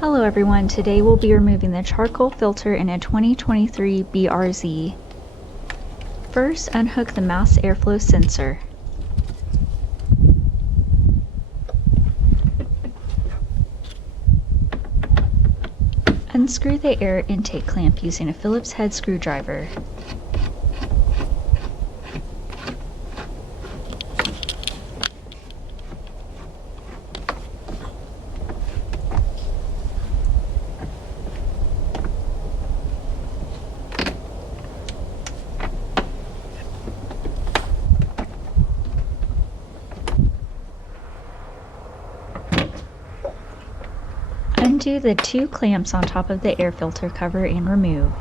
Hello everyone, today we'll be removing the charcoal filter in a 2023 BRZ. First, unhook the mass airflow sensor. Unscrew the air intake clamp using a Phillips head screwdriver. Undo the two clamps on top of the air filter cover and remove.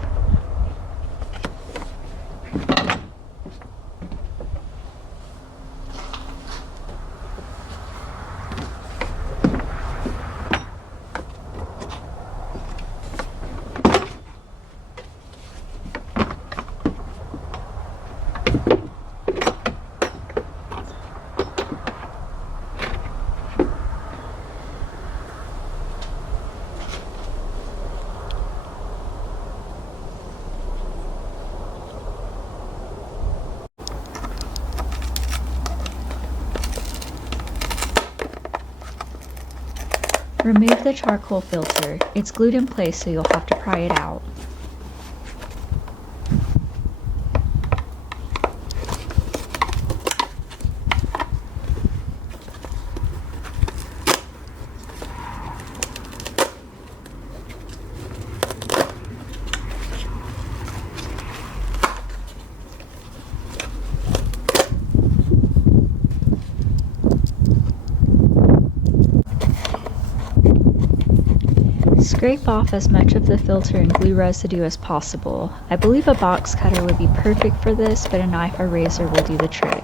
Remove the charcoal filter. It's glued in place, so you'll have to pry it out. Scrape off as much of the filter and glue residue as possible. I believe a box cutter would be perfect for this, but a knife or razor will do the trick.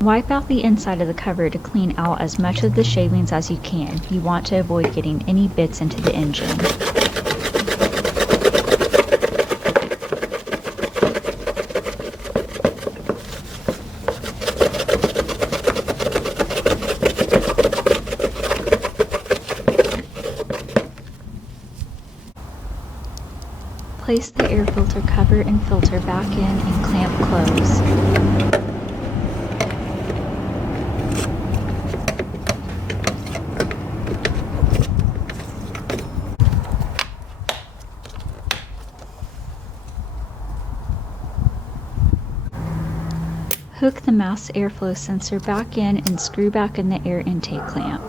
Wipe out the inside of the cover to clean out as much of the shavings as you can. You want to avoid getting any bits into the engine. Place the air filter cover and filter back in and clamp close. Hook the mass airflow sensor back in and screw back in the air intake clamp.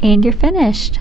And you're finished!